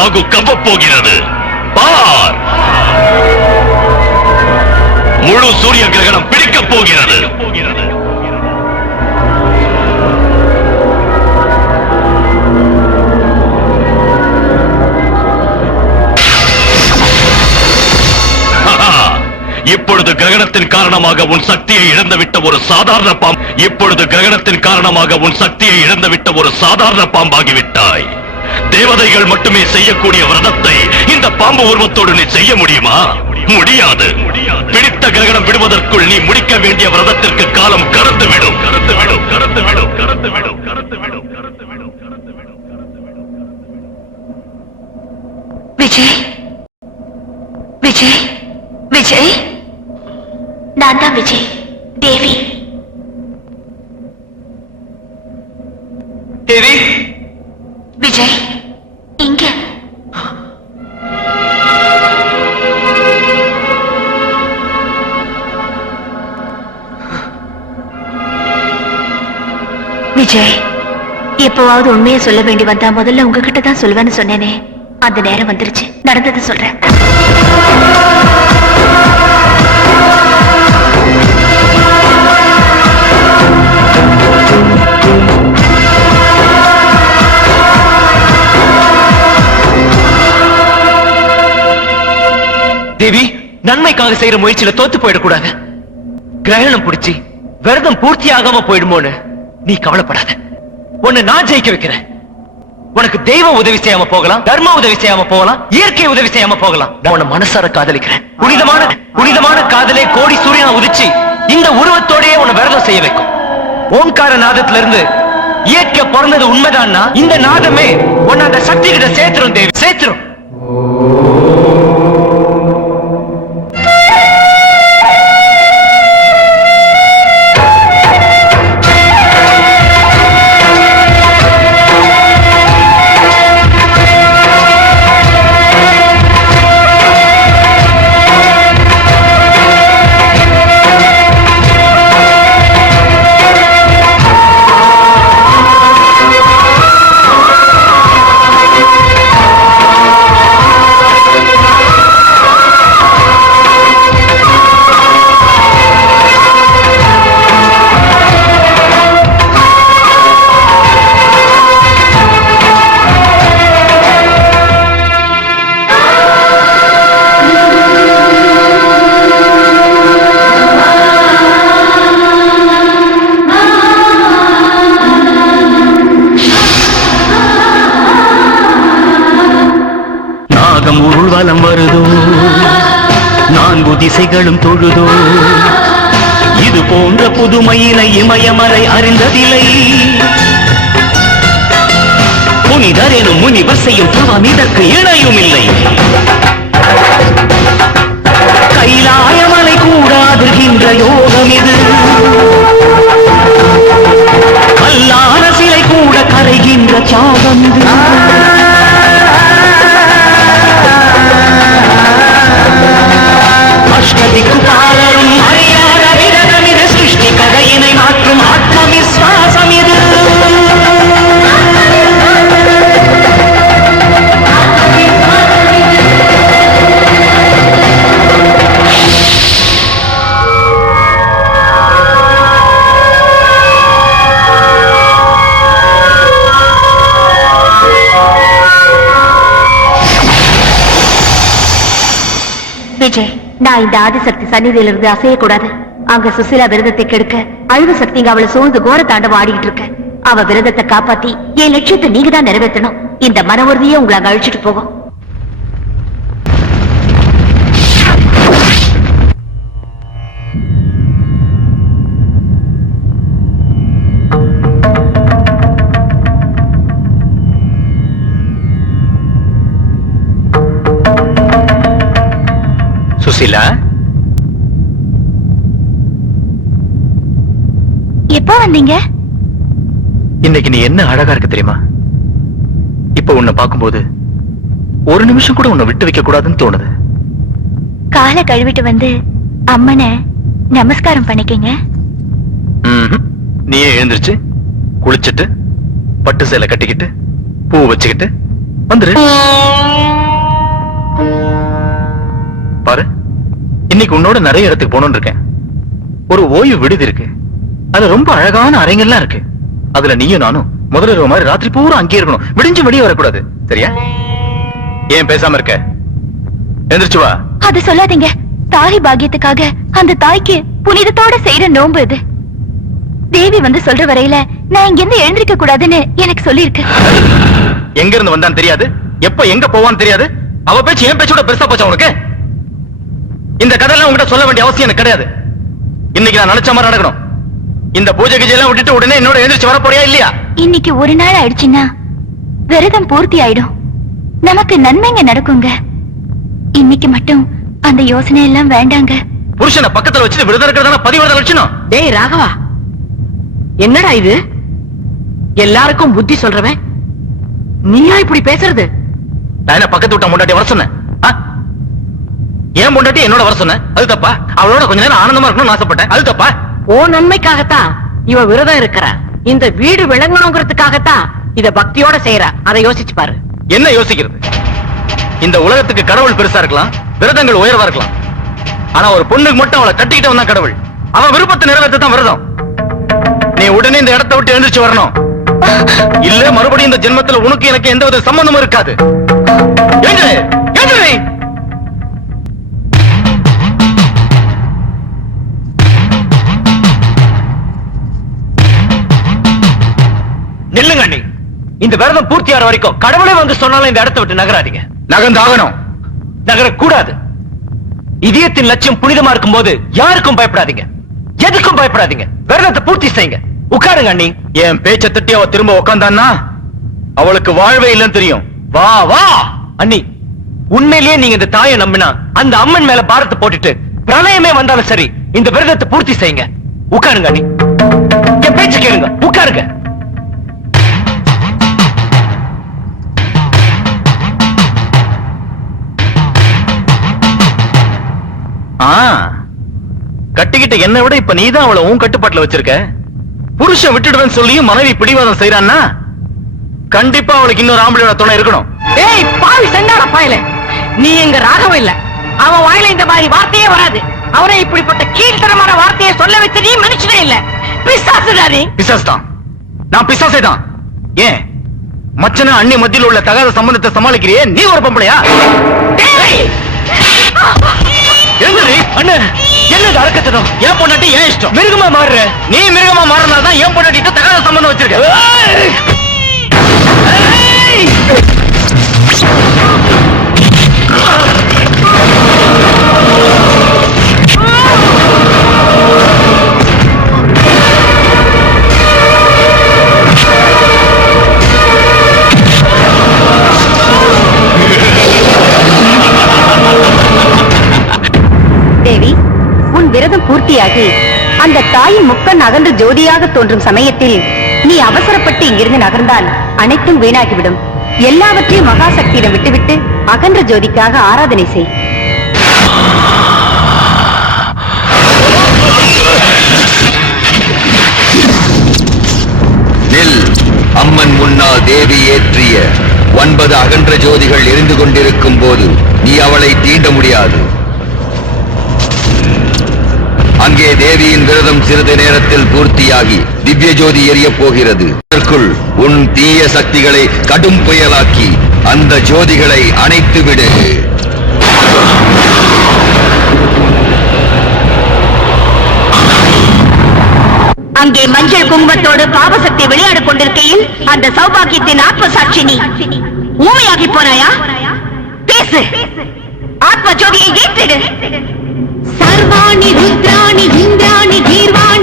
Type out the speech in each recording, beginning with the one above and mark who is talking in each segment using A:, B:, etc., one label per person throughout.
A: ராகு கவ்வப் போகிறது. பார். முழு சூரிய கிரகணம் பிடிக்கப் போகிறது. இப்பொழுது கிரகணத்தின் காரணமாக உன் சக்தியை இழந்துவிட்ட ஒரு சாதாரண பாம்பு இப்பொழுது கிரகணத்தின் காரணமாக உன் சக்தியை இழந்துவிட்ட ஒரு சாதாரண பாம்பாகிவிட்டாய். தேவதைகள் மட்டுமே செய்யக்கூடிய விரதத்தை இந்த பாம்பு உருவத்தோடு நீ செய்ய முடியுமா? முடியாது. பிடித்த கிரகணம் விடுவதற்குள் நீ முடிக்க வேண்டிய விரதத்திற்கு காலம் கடந்து விடும் கடந்து விடும் கடந்து விடும் கடந்து விடும் கடந்து விடும் கடந்து விடும் கடந்து விடும்
B: விஜய். விஜய். விஜய். நான் தான் விஜய். தேவி.
C: தேவி?
B: எப்பவாவது உண்மையை சொல்ல வேண்டி வந்தா முதல்ல உங்ககிட்ட தான் சொல்லுவேன்னு சொன்னேனே. அந்த நேரம் வந்துருச்சு. நடந்ததை சொல்றேன்.
C: தேவி நன்மைக்காக செய்யற முயற்சியில தோத்து போயிடக்கூடாது. கிரகணம் பிடிச்சி விரதம் பூர்த்தி ஆகாம போயிடுமோன்னு நீ கவலைப்படாத. உன்னை நான் ஜெயிக்க வைக்கிறேன். உனக்கு தெய்வம் உதவி செய்யாம போகலாம் தர்ம உதவி செய்யாம போகலாம் இயற்கை உதவி செய்யாம போகலாம். நான் உன்னை மனசார காதலிக்கிறேன். புனிதமான புனிதமான காதலே கோடி சூரியனை உதிச்சு இந்த உருவத்தோடயே உன்னை விரதம் செய்ய வைக்கும். ஓம்கார நாதத்துல இருந்து இயற்கை பிறந்தது உண்மைதான்னா இந்த நாதமே உன்னை அந்த சக்தி கிட்ட சேர்த்துரும் தேவி. சேர்த்துரும்.
A: தொழுதோ? இது போன்ற புதுமையினை இமயமலை அறிந்ததில்லை. புனிதரெனும் முனிவர் செய்யும் தவம் இதற்கு இணையும் இல்லை. கைலாயமலை கூடாதுகின்ற யோகம் இது. அல்லாத சிலை கூட கரைகின்ற சாதம் இது.
B: விஜய் நான் இந்த ஆதிசக்தி சந்நிதியில இருந்து அசையக்கூடாது. அங்க சுசிலா விரதத்தை கெடுக்க அழிவு சக்திங்க அவளை சூழ்ந்து கோர தாண்டவம் ஆடிட்டு இருக்க. அவ விரதத்தை காப்பாத்தி என் லட்சியத்தை நீங்க தான் நிறைவேற்றணும். இந்த மன உறுதியே உங்களை அங்க அழிச்சிட்டு போகும்
C: சுசிலா
B: எப்போ வந்தீங்க?
D: இன்னைக்கு நீ என்ன அழகா இருக்கு தெரியுமா? இப்ப உன்னை பார்க்கும்போது ஒரு நிமிஷம் கூட உன்னை விட்டு வைக்க கூடாதுன்னு தோணுது.
E: காலை கழுவிட்டு வந்து அம்மனை நமஸ்காரம் பண்ணிக்கங்க.
D: நீயே எழுந்திருச்சு குளிச்சிட்டு பட்டு சேலை கட்டிக்கிட்டு பூ வச்சுக்கிட்டு வந்துரு. பாரு. இன்னைக்கு உன்னோட நிறைய இடத்துக்கு போகணும்னு இருக்கேன். ஒரு ஓய்வு விடுதி இருக்கு. அது ரொம்ப அழகான அறைங்கள்லாம் இருக்கு. அதுல நீயும் நானும் முதல்ல இருக்கிற மாதிரி ராத்திரி பூரா அங்கேயே இருக்கணும். விடிஞ்சு வெளியே வரக்கூடாது. சரியா? ஏன் பேசாம இருக்க? எந்திரிச்சு வா.
E: அது சொல்லாதீங்க. தாய் பாக்கியத்துக்காக அந்த தாய்க்கு புனிதத்தோட செய்யற நோன்பு இது. தேவி வந்து சொல்ற வரையில நான் இங்க இருந்து எழுந்திருக்க கூடாதுன்னு எனக்கு சொல்லியிருக்கு.
D: எங்க இருந்து வந்தான்னு தெரியாது? எப்ப எங்க போவான்னு தெரியாது? அவ பேச்சு என் பேச்சோட பெருசா போச்சா உனக்கு? இந்த கதையெல்லாம் உங்ககிட்ட சொல்ல வேண்டிய அவசியம் எனக்கு கிடையாது. இன்னைக்கு நான் நினைச்ச மாதிரி நடக்கணும். இந்த பூஜை கிஜை எல்லாம் விட்டுட்டு உடனே என்னோட எந்திரிச்சு வர போறியா இல்லையா?
E: இன்னைக்கு ஒரு நாள் ஆயிடுச்சுன்னா விரதம் பூர்த்தி ஆயிடும். நமக்கு நன்மைங்க நடக்குங்க. இன்னைக்கு மட்டும் அந்த யோசனை எல்லாம் வேண்டாங்க.
D: புருஷனை பக்கத்துல வச்சுட்டு விரதம் இருக்கிறதான பதிவிரத லட்சணம்?
F: டேய் ராகவா. என்னடா இது? எல்லாருக்கும் புத்தி சொல்றவன்? நீயா இப்படி பேசுறது?
D: நான் என்ன பக்கத்து விட்ட முண்டாட்டி வர சொன்னேன்? ஏன் முண்டாட்டி என்னோட வர சொன்னேன் அது தப்பா? அவளோட கொஞ்ச நேரம் ஆனந்தமா இருக்கணும்னு ஆசைப்பட்டேன். அது தப்பா?
F: ஓ நன்மைக்காகத்தான் இவ விரதம் இருக்கிறா. இந்த வீடு விளங்கணுங்கிறதுக்காகத்தான் இத பக்தியோட செய்யறா அதை யோசிச்சு பாரு.
D: என்ன யோசிக்கிறது? இந்த உலகத்துக்கு கடவுள் பெருசா இருக்கலாம் விரதங்கள் உயர்வா இருக்கலாம். ஆனா ஒரு பொண்ணுக்கு மட்டும் அவளை கட்டிக்கிட்டவன் தான் கடவுள். அவன் விருப்பத்தை நிறைவேற்ற தான் விரதம். நீ உடனே இந்த இடத்தை விட்டு எழுந்திருச்சு வரணும். இல்ல மறுபடியும் இந்த ஜென்மத்துல உனக்கு எனக்கு எந்தவித சம்பந்தமும் இருக்காது.
C: இந்த விரதம் பூர்த்தி ஆற வரைக்கும் கடவுளே வந்து சொன்னாலும் இந்த இடத்தை விட்டு நகராதீங்க.
D: நகர்ந்தாகணும்.
C: நகரக்கூடாது. இதயத்தின் லட்சியம் புனிதமா இருக்கும்போது யாருக்கும் பயப்படாதீங்க. எதுக்கும் பயப்படாதீங்க. விரதத்தை பூர்த்தி செய்யுங்க. உட்காருங்க அண்ணி.
D: என் பேச்ச தட்டி அவ திரும்ப உட்காந்தான்னா அவளுக்கு வாழ்வே இல்லைன்னு தெரியும்.
C: வா வா. அண்ணி உண்மையிலேயே நீங்க இந்த தாயை நம்பினா அந்த அம்மன் மேல பாரத்தை போட்டுட்டு பிரளயமே வந்தாலும் சரி இந்த விரதத்தை பூர்த்தி செய்யுங்க. உட்காருங்க அண்ணி.
D: கட்டிக்கிட்ட என்னை விட இப்ப நீதான் அவளை உன் கட்டுப்பாட்டுல வச்சிருக்க? புருஷன் விட்டுடுவேன்னு சொல்லியும் மனைவி பிடிவாதம் செய்யறான்னா கண்டிப்பா அவளுக்கு இன்னொரு ஆம்பளையோட துணை இருக்கணும்.
F: ஏய் பாவி செங்கார பாயல. நீ எங்க ராகவம் இல்ல. அவன் வாயில இந்த மாதிரி வார்த்தையே வராது. அவனை இப்படிப்பட்ட கீழ்த்தரமான வார்த்தையை சொல்ல வச்ச நீ மனுஷனே இல்ல. பிசாசுடா நீ.
D: பிசாஸ் தான். நான் பிசாசே தான். ஏன்? மச்சன அண்ணி மத்தியில் உள்ள தகாத சம்பந்தத்தை சமாளிக்கிறியே? நீ ஒரு பொம்பளையா?
C: அண்ணன் என்னது அடக்கத்தனம்
D: ஏன் பொண்டாட்டி ஏன் இஷ்டம்.
C: மிருகமா மாறுற?
D: நீ மிருகமா மாறினா தான் ஏன் பொண்டாட்டிட்டு தகாத சம்பந்தம் வச்சிருக்க.
E: விரதம் பூர்த்தியாகி அந்த தாயின் முக்கன் அகன்று ஜோதியாக தோன்றும் சமயத்தில் நீ அவசரப்பட்டு இங்கிருந்து நகர்ந்தால் அனைத்தும் வீணாகிவிடும். எல்லாவற்றையும் மகாசக்தியிடம் விட்டுவிட்டு அகன்ற ஜோதிக்காக ஆராதனை செய்.
G: நெல். அம்மன் முன்னால் தேவி ஏற்றிய ஒன்பது அகன்ற ஜோதிகள் எரிந்து கொண்டிருக்கும் போது நீ அவளை தீண்ட முடியாது. அங்கே தேவியின் விரதம் சிறிது நேரத்தில் பூர்த்தியாகி திவ்ய ஜோதி எரியப் போகிறது. அதற்குள் உன் தீய சக்திகளை கடும் புயலாக்கி அந்த ஜோதிகளை அணைத்து விடு
E: அங்கே மஞ்சள் குங்குமத்தோடு பாவசக்தி விளையாடு கொண்டிருக்கையில் அந்த சௌபாகியத்தின் ஆத்ம சாட்சி நீ. ஊமையாகி போனாயா? பேசு. ஆத்ம ஜோதியை ஏற்றிடு.
H: గర్వాణి రుద్రాణి ఇంద్రాణి
I: గీర్వాణి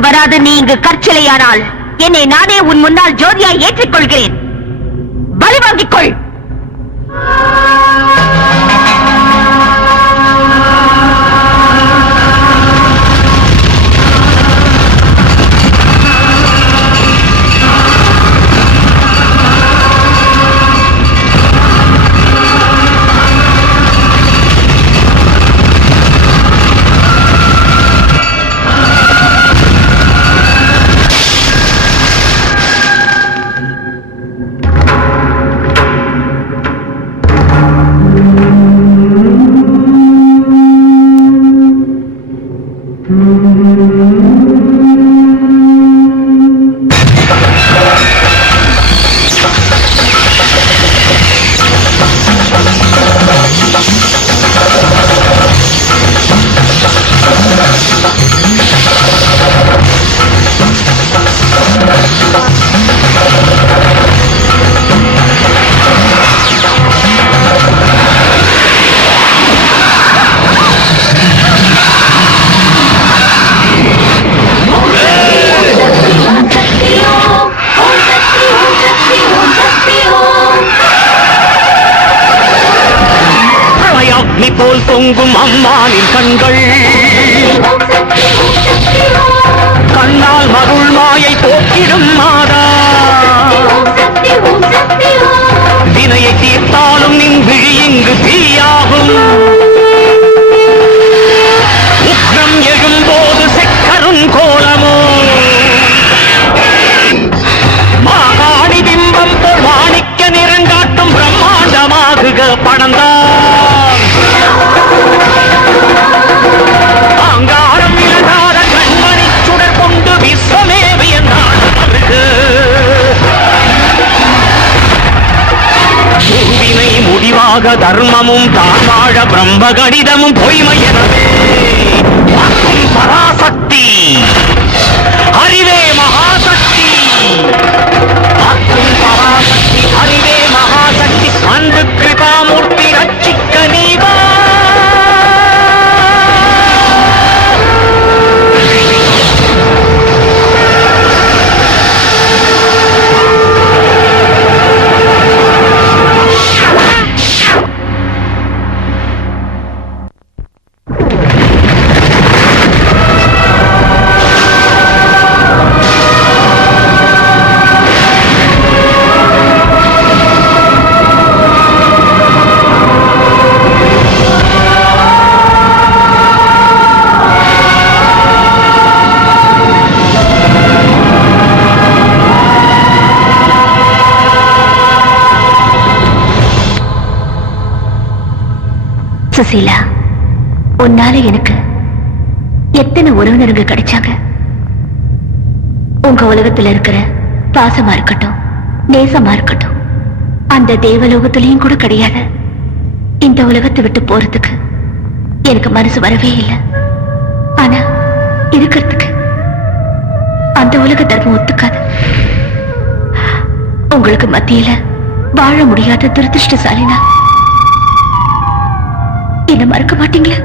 I: வராது நீ இங்கு கற்சிலையானால். என்னை நானே உன் முன்னால் ஜோதியாய் ஏற்றுக்கொள்கிறேன்.
J: தொங்கும் அம்மானின் கண்கள். யாக தர்மமும் தான் வாழ பிரம்ம கணிதமும் பொய்மை எனவே வாக்கும் பராசக்தி.
I: சீலா உன்னால எனக்கு எத்தனை உறவினர்கள் கிடைச்சாங்க? உங்க உலகத்துல இருக்கிற பாசமா இருக்கட்டும் நேசமா இருக்கட்டும் அந்த தேவலோகத்திலையும் கூட கிடையாது இந்த உலகத்தை விட்டு போறதுக்கு எனக்கு மனசு வரவே இல்லை. ஆனா இருக்கிறதுக்கு அந்த உலக தர்மம் ஒத்துக்காது. உங்களுக்கு மத்தியில வாழ முடியாத துரதிருஷ்டசாலினா என்ன மறக்க மாட்டீங்களா?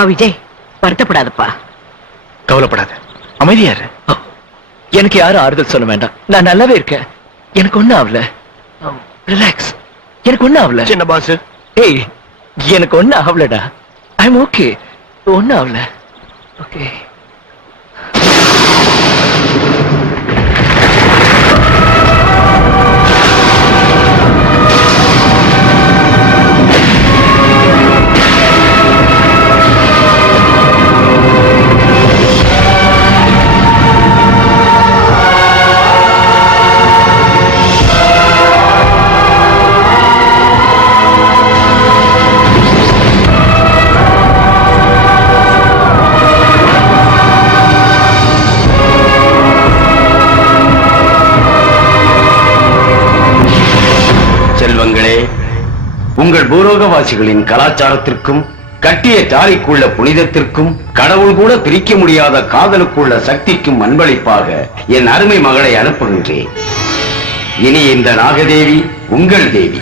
F: அப்பா விஜய் வருத்தப்படாதப்பா.
J: கவலைப்படாத. அமைதியா இரு.
C: எனக்கு யாரும் ஆறுதல் சொல்ல வேண்டாம். நான் நல்லாவே இருக்கேன். எனக்கு ஒண்ணும் ஆகல ரிலாக்ஸ் எனக்கு ஒண்ணும் ஆகல
J: சின்ன பாஸ்
C: ஏய் எனக்கு ஒண்ணு ஆகலடா ஐம் ஓகே ஒண்ணு ஆகல ஓகே
K: பூலோகவாசிகளின் கலாச்சாரத்திற்கும் கட்டிய தாலிக்குள்ள புனிதத்திற்கும் கடவுள் கூட பிரிக்க முடியாத காதலுக்குள்ள சக்திக்கும் அன்பளிப்பாக என் அருமை மகளை அனுப்புகின்றேன். இனி இந்த நாகதேவி உங்கள் தேவி.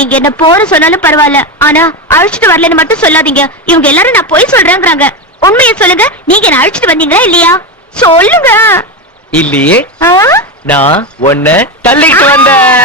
B: நீங்க என்ன போற சொன்னாலும் பரவாயில்ல. ஆனா அழைச்சிட்டு வரலன்னு மட்டும் சொல்லாதீங்க. இவங்க எல்லாரும் நான் போய் சொல்றேங்கிறாங்க. உண்மையை சொல்லுங்க. நீங்க என்ன அழைச்சிட்டு வந்தீங்களா இல்லையா? சொல்லுங்க.
C: இல்லையே. நான் உன்னை தள்ளிட்டு வந்தேன்.